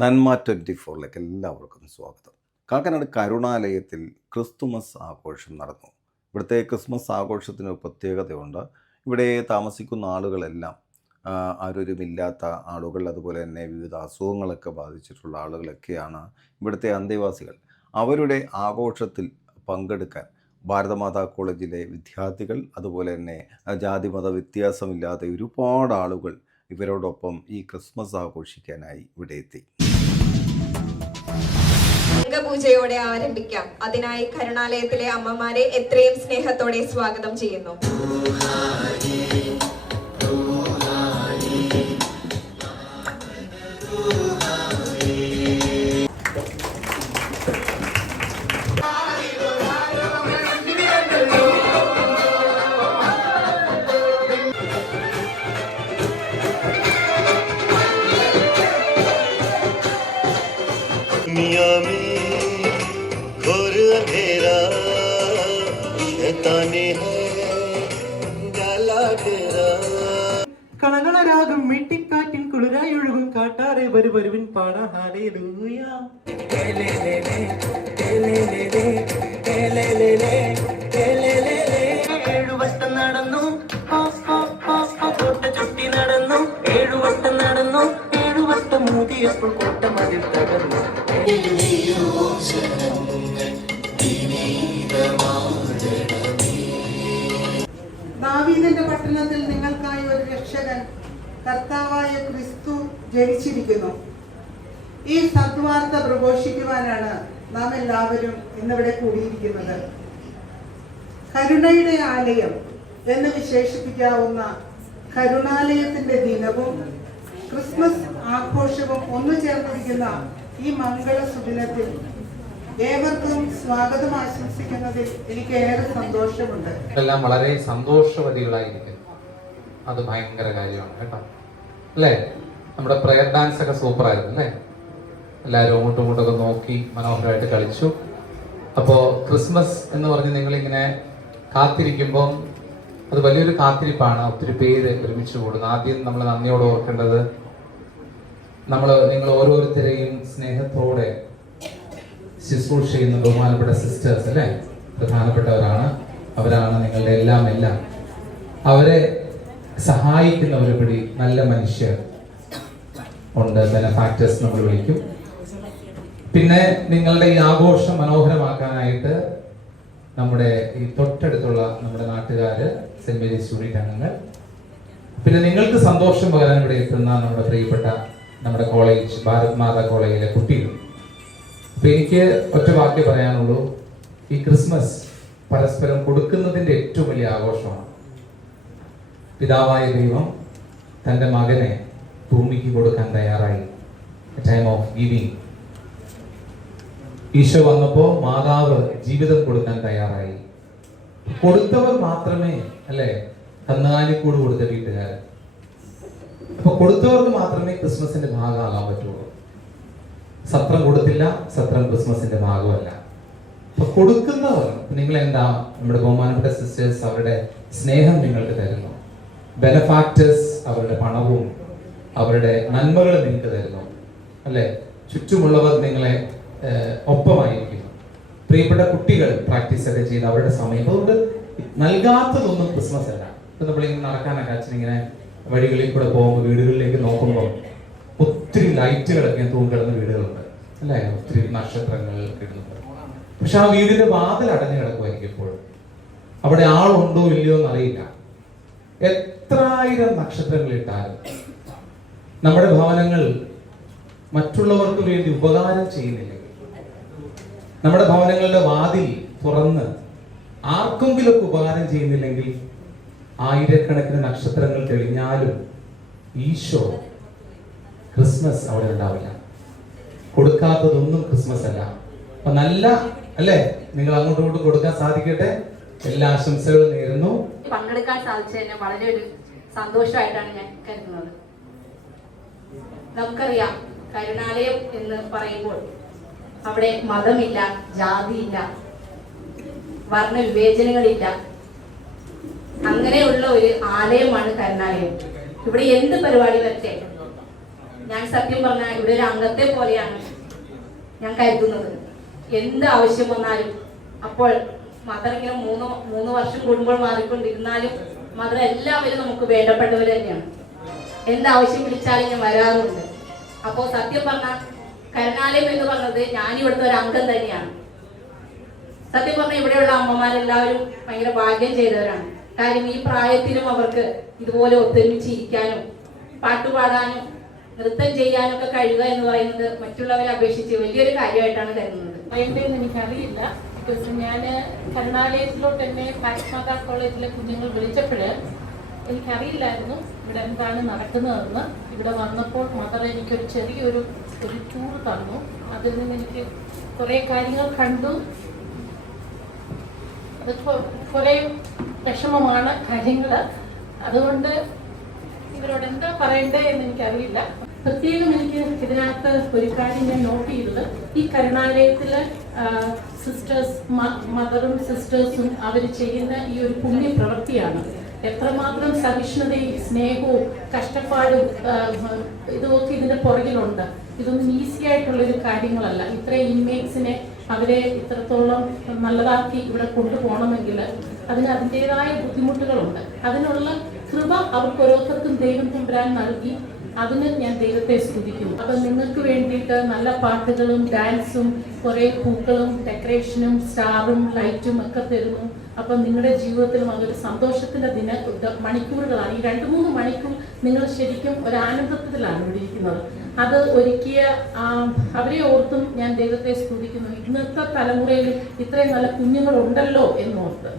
നന്മ 24ലേക്ക് എല്ലാവർക്കും സ്വാഗതം. കാക്കനാട് കരുണാലയത്തിൽ ക്രിസ്തുമസ് ആഘോഷം നടന്നു. ഇവിടുത്തെ ക്രിസ്മസ് ആഘോഷത്തിന് ഒരു പ്രത്യേകതയുണ്ട്. ഇവിടെ താമസിക്കുന്ന ആളുകളെല്ലാം ആരോഗ്യമില്ലാത്ത ആളുകൾ, അതുപോലെ തന്നെ വിവിധ അസുഖങ്ങളൊക്കെ ബാധിച്ചിട്ടുള്ള ആളുകളൊക്കെയാണ് ഇവിടുത്തെ അന്തേവാസികൾ. അവരുടെ ആഘോഷത്തിൽ പങ്കെടുക്കാൻ ഭാരതമാതാ കോളേജിലെ വിദ്യാർത്ഥികൾ, അതുപോലെ തന്നെ ജാതിമത വ്യത്യാസമില്ലാതെ ഒരുപാട് ആളുകൾ ഇവരോടൊപ്പം ഈ ക്രിസ്മസ് ആഘോഷിക്കാനായി ഇവിടെ എത്തി. പൂജയോടെ ആരംഭിക്കാം. അതിനായി കരുണാലയത്തിലെ അമ്മമാരെ എത്രയും സ്നേഹത്തോടെ സ്വാഗതം ചെയ്യുന്നു. കളകളരാകും മിട്ടിക്കാറ്റിൻ കുളിരായി ഒഴുകും കാട്ടാറെ വരുവരുവിൻ പാടാ ഹല്ലേലൂയ. ഏഴുവട്ടം നടന്നു, കോട്ട ചുറ്റി നടന്നു, ഏഴുവട്ടം നടന്നു, ഏഴുവട്ടം മൂതിയപ്പോൾ കോട്ട മതിൽ തകർന്നു. ദാവീദിന്റെ പട്ടണത്തിൽ നിങ്ങൾക്കായി ഒരു രക്ഷകൻ, കർത്താവായ ക്രിസ്തു ജനിച്ചിരിക്കുന്നു. ഈ സദ്വാർത്ത പ്രഘോഷിക്കുവാനാണ് നാം എല്ലാവരും ഇന്നിവിടെ കൂടിയിരിക്കുന്നത്. കരുണയുടെ ആലയം എന്ന് വിശേഷിപ്പിക്കാവുന്ന കരുണാലയത്തിന്റെ ദിനവും ക്രിസ്മസ് ആഘോഷവും ഒന്നു ചേർന്നിരിക്കുന്ന ഈ മംഗള സുദിനത്തിൽ ഏവർക്കും സ്വാഗതം ആശംസിക്കുന്നതിൽ എനിക്ക് ഏറെ സന്തോഷമുണ്ട്. എല്ലാം വളരെ സന്തോഷവതികളായിരിക്കും. അത് ഭയങ്കര കാര്യമാണ് കേട്ടോ, അല്ലേ? നമ്മുടെ പ്രയർ ഡാൻസ് ഒക്കെ സൂപ്പർ ആയിരുന്നു അല്ലേ? എല്ലാവരും അങ്ങോട്ടും ഇങ്ങോട്ടൊക്കെ നോക്കി മനോഹരമായിട്ട് കളിച്ചു. അപ്പോൾ ക്രിസ്മസ് എന്ന് പറഞ്ഞ് നിങ്ങളിങ്ങനെ കാത്തിരിക്കുമ്പം അത് വലിയൊരു കാത്തിരിപ്പാണ്. ഒത്തിരി പേര് ഒരുമിച്ച് കൂടുന്നു. ആദ്യം നമ്മൾ നന്ദിയോട് ഓർക്കേണ്ടത് നിങ്ങൾ ഓരോരുത്തരെയും സ്നേഹത്തോടെ ശുശ്രൂഷ ചെയ്യുന്ന ബഹുമാനപ്പെട്ട സിസ്റ്റേഴ്സ് അല്ലേ, പ്രധാനപ്പെട്ടവരാണ്. അവരാണ് നിങ്ങളുടെ എല്ലാം. അവരെ സഹായിക്കുന്ന ഒരുപടി നല്ല മനുഷ്യർ ഉണ്ട്, ബെനഫാക്ടേഴ്സ് നമ്മൾ വിളിക്കും. പിന്നെ നിങ്ങളുടെ ഈ ആഘോഷം മനോഹരമാക്കാനായിട്ട് നമ്മുടെ ഈ തൊട്ടടുത്തുള്ള നമ്മുടെ നാട്ടുകാര്, സെന്റ് മേരീസ് യൂണിറ്റ് അംഗങ്ങൾ, പിന്നെ നിങ്ങൾക്ക് സന്തോഷം പകരാൻ ഇവിടെ എത്തുന്ന നമ്മുടെ പ്രിയപ്പെട്ട നമ്മുടെ കോളേജ്, ഭാരത് മാതാ കോളേജിലെ കുട്ടികൾ. അപ്പൊ എനിക്ക് ഒറ്റ വാക്യം പറയാനുള്ളൂ, ഈ ക്രിസ്മസ് പരസ്പരം കൊടുക്കുന്നതിന്റെ ഏറ്റവും വലിയ ആഘോഷമാണ്. പിതാവായ ദൈവം തന്റെ മകനെ ഭൂമിക്ക് കൊടുക്കാൻ തയ്യാറായി. Time of giving. ഈശോ വന്നപ്പോ മാതാവ് ജീവിതം കൊടുക്കാൻ തയ്യാറായി. കൊടുത്തവർ മാത്രമേ അല്ലെ കന്നാലിക്കൂട് കൊടുത്ത വീട്ടുകാരൻ. അപ്പൊ കൊടുത്തവർക്ക് മാത്രമേ ക്രിസ്മസിന്റെ ഭാഗമാകാൻ പറ്റുള്ളൂ. സത്രം കൊടുത്തില്ല, സത്രം ക്രിസ്മസിന്റെ ഭാഗമല്ല. അപ്പൊ കൊടുക്കുന്നവർ നിങ്ങൾ എന്താ, നമ്മുടെ ബഹുമാനപ്പെട്ട സിസ്റ്റേഴ്സ് അവരുടെ സ്നേഹം നിങ്ങൾക്ക് തരുന്നു. ബെനഫാക്ടേഴ്സ് അവരുടെ പണവും അവരുടെ നന്മകളും നിങ്ങൾക്ക് തരുന്നു അല്ലെ. ചുറ്റുമുള്ളവർ നിങ്ങളെ ഒപ്പമായിരിക്കുന്നു. പ്രിയപ്പെട്ട കുട്ടികൾ പ്രാക്ടീസ് ഒക്കെ ചെയ്ത് അവരുടെ സമയം. അതുകൊണ്ട് നൽകാത്തതൊന്നും ക്രിസ്മസ് അല്ല. ഇപ്പൊ നമ്മളിങ്ങനെ നടക്കാനൊക്കെ അച്ഛനിങ്ങനെ വഴികളിൽ കൂടെ പോകുമ്പോൾ വീടുകളിലേക്ക് നോക്കുമ്പോൾ ഒത്തിരി ലൈറ്റുകളൊക്കെ തൂങ്ങിക്കിടന്ന വീടുകളുണ്ട് അല്ലെ, ഒത്തിരി നക്ഷത്രങ്ങൾ ഇടുന്നുണ്ട്. പക്ഷെ ആ വീടിന്റെ വാതിൽ അടഞ്ഞു കിടക്കുമായിരിക്കും എപ്പോഴും. അവിടെ ആളുണ്ടോ ഇല്ലയോ എന്നറിയില്ല. എത്രായിരം നക്ഷത്രങ്ങൾ ഇട്ടാലും നമ്മുടെ ഭവനങ്ങൾ മറ്റുള്ളവർക്ക് വേണ്ടി ഉപകാരം ചെയ്യുന്നില്ലെങ്കിൽ, നമ്മുടെ ഭവനങ്ങളുടെ വാതിൽ തുറന്ന് ആർക്കെങ്കിലൊക്കെ ഉപകാരം ചെയ്യുന്നില്ലെങ്കിൽ, ആയിരക്കണക്കിന് നക്ഷത്രങ്ങൾ തെളിഞ്ഞാലും ഈശോ ക്രിസ്മസ് അവിടെ ഉണ്ടാവില്ല. കൊടുക്കാത്തതൊന്നും ക്രിസ്മസ് അല്ല. അപ്പൊ നല്ല അല്ലേ, നിങ്ങൾ അങ്ങോട്ടും ഇങ്ങോട്ടും കൊടുക്കാൻ സാധിക്കട്ടെ. എല്ലാ ആശംസകളും നേരുന്നു. പങ്കെടുക്കാൻ സാധിച്ചതിന് വളരെ ഒരു സന്തോഷമായിട്ടാണ് ഞാൻ കരുതുന്നത്. നമുക്കറിയാം, കരുണാലയം എന്ന് പറയുമ്പോൾ അവിടെ മതമില്ല, ജാതിയില്ല, വർണ്ണവിവേചനങ്ങളില്ല. അങ്ങനെയുള്ള ഒരു ആലയമാണ് കരുണാലയം. ഇവിടെ എന്ത് പരിപാടി വരട്ടെ, ഞാൻ സത്യം പറഞ്ഞാൽ ഇവിടെ ഒരു അംഗത്തെ പോലെയാണ് ഞാൻ കരുതുന്നത്. എന്ത് ആവശ്യം വന്നാലും അപ്പോൾ മദർ ഇങ്ങനെ മൂന്ന് വർഷം കൂടുമ്പോൾ മാറിക്കൊണ്ടിരുന്നാലും മദർ എല്ലാവരും നമുക്ക് വേണ്ടപ്പെട്ടവർ തന്നെയാണ്. എന്താവശ്യം വിളിച്ചാലും ഞാൻ വരാറുണ്ട്. അപ്പോൾ സത്യം പറഞ്ഞാൽ കരുണാലയം എന്ന് പറഞ്ഞത് ഞാനിവിടുത്തെ ഒരു അംഗം തന്നെയാണ്. സത്യം പറഞ്ഞാൽ ഇവിടെയുള്ള അമ്മമാരെല്ലാവരും ഭയങ്കര ഭാഗ്യം ചെയ്തവരാണ്. കാര്യം ഈ പ്രായത്തിലും അവർക്ക് ഇതുപോലെ ഒത്തൊരുമിച്ചിരിക്കാനും പാട്ടുപാടാനും നൃത്തം ചെയ്യാനും ഒക്കെ കഴിയുക എന്ന് പറയുന്നത് മറ്റുള്ളവരെ അപേക്ഷിച്ച് വലിയൊരു കാര്യമായിട്ടാണ് കരുതുന്നത്. പറയേണ്ടതെന്ന് എനിക്കറിയില്ല. ബിക്കോസ് ഞാൻ കരുണാലയത്തിലോട്ട് എന്നെ പാരിസ്മാതാ കോളേജിലെ കുഞ്ഞുങ്ങൾ വിളിച്ചപ്പോൾ എനിക്കറിയില്ലായിരുന്നു ഇവിടെ എന്താണ് നടക്കുന്നതെന്ന്. ഇവിടെ വന്നപ്പോൾ മദർ എനിക്കൊരു ചെറിയൊരു ടൂർ തന്നു. അതിൽ നിന്ന് എനിക്ക് കുറേ കാര്യങ്ങൾ കണ്ടു. അത് കുറേ വിഷമമാണ് കാര്യങ്ങൾ. അതുകൊണ്ട് ഇവരോട് എന്താ പറയണ്ടേ എന്ന് എനിക്കറിയില്ല. പ്രത്യേകം എനിക്ക് ഇതിനകത്ത് ഒരു കാര്യം ഞാൻ നോട്ട് ചെയ്തത്, ഈ കരുണാലയത്തിലെ സിസ്റ്റേഴ്സ്, മദറും സിസ്റ്റേഴ്സും അവർ ചെയ്യുന്ന ഈ ഒരു പുണ്യ പ്രവൃത്തിയാണ്. എത്രമാത്രം സഹിഷ്ണുതയും സ്നേഹവും കഷ്ടപ്പാടും ഇതൊക്കെ ഇതിന്റെ പുറകിലുണ്ട്. ഇതൊന്നും ഈസി ആയിട്ടുള്ളൊരു കാര്യങ്ങളല്ല. ഇത്രയും ഇൻമേറ്റ്സിനെ അവരെ ഇത്രത്തോളം നല്ലതാക്കി ഇവിടെ കൊണ്ടുപോകണമെങ്കിൽ അതിന് അതിൻ്റെതായ ബുദ്ധിമുട്ടുകളുണ്ട്. അതിനുള്ള കൃപ അവർക്ക് ഓരോരുത്തർക്കും ദൈവം തമ്പുരാൻ നൽകി. അതിന് ഞാൻ ദൈവത്തെ സ്തുതിക്കുന്നു. അപ്പം നിങ്ങൾക്ക് വേണ്ടിയിട്ട് നല്ല പാട്ടുകളും ഡാൻസും കുറേ പൂക്കളും ഡെക്കറേഷനും സ്റ്റാറും ലൈറ്റും ഒക്കെ തരുന്നു. അപ്പം നിങ്ങളുടെ ജീവിതത്തിലും അതൊരു സന്തോഷത്തിൻ്റെ മണിക്കൂറുകളാണ്. ഈ 2-3 മണിക്കൂർ നിങ്ങൾ ശരിക്കും ഒരു ആനന്ദത്തിലാണ് ഇവിടെ ഇരിക്കുന്നത്. അത് ഒരുക്കിയ അവരെ ഓർത്തും ഞാൻ ദൈവത്തെ സ്തുതിക്കുന്നു. ഇന്നത്തെ തലമുറയിൽ ഇത്രയും നല്ല കുഞ്ഞുങ്ങളുണ്ടല്ലോ എന്നോർത്ത്.